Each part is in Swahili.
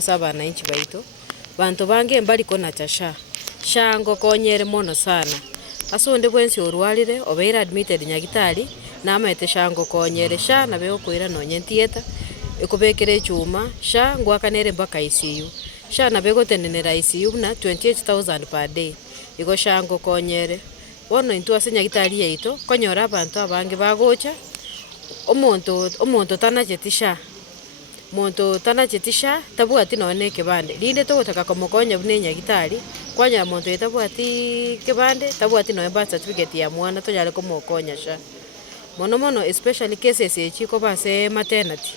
Saba wananchi baitu bantu bange mbali kona sha ngo konyere mono sana asunde bwensi orwalire obeira admitted nyagitari namete shango konyere sha nabe okwira nonye ntieta ikubekere chuma sha ngwakanere mpaka ICU sha nabe gotenenera ICU na 28000 per day iko shango konyere bono intu ase nyagitari yaito konyora abantu abange bagocha omonto tanachetisha monto tanachetisha tabwati none kebande linde to gotaka komokonya bune nyagitari kwanya monto etabwati kebande tabwati no birth certificate ya mwana to yale komokonya sha mono especially cases echiko base maternity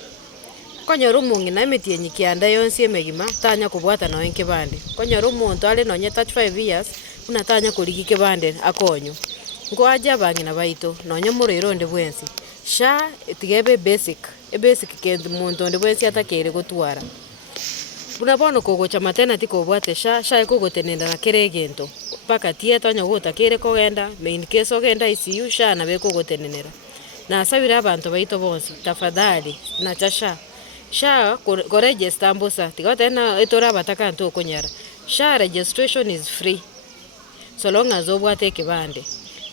konyora umungi na miti enyikianda yonsi emegima tanya kubwata no enkebande konyora umonto ale nonye 35 years unatanya kuligi kebande akonyo ngo aja bangi na baito nonye muroironde bwensi sha tigebe basic ke muntu onde bwensi atakere gotwara buna bono kogocha maternity kobwate sha ikogotenenda na keregento paka tieta nyogota kere kogenda main case ogenda ICU sha na beko gotenenera na sabira abantu baito bonsi tafadhali na sha ko register mbosa tigota na etora bataka nto konyara sha registration is free so long as obwate kibande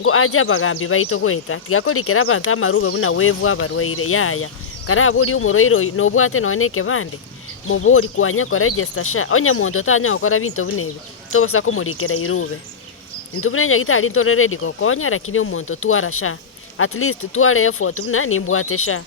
ngo aja bagambi baito gweta tigakorikera abantu amarube buna wevu abarwaire yaya karaburi umoroiro no bwate none kebande mubori kwanya ko register sha onya muntu tanya okora bintu bunebi to basa kumurikera irube intu bunenya gitari ntorere diko konya lakini umuntu twara sha at least tware effort buna nimbwate sha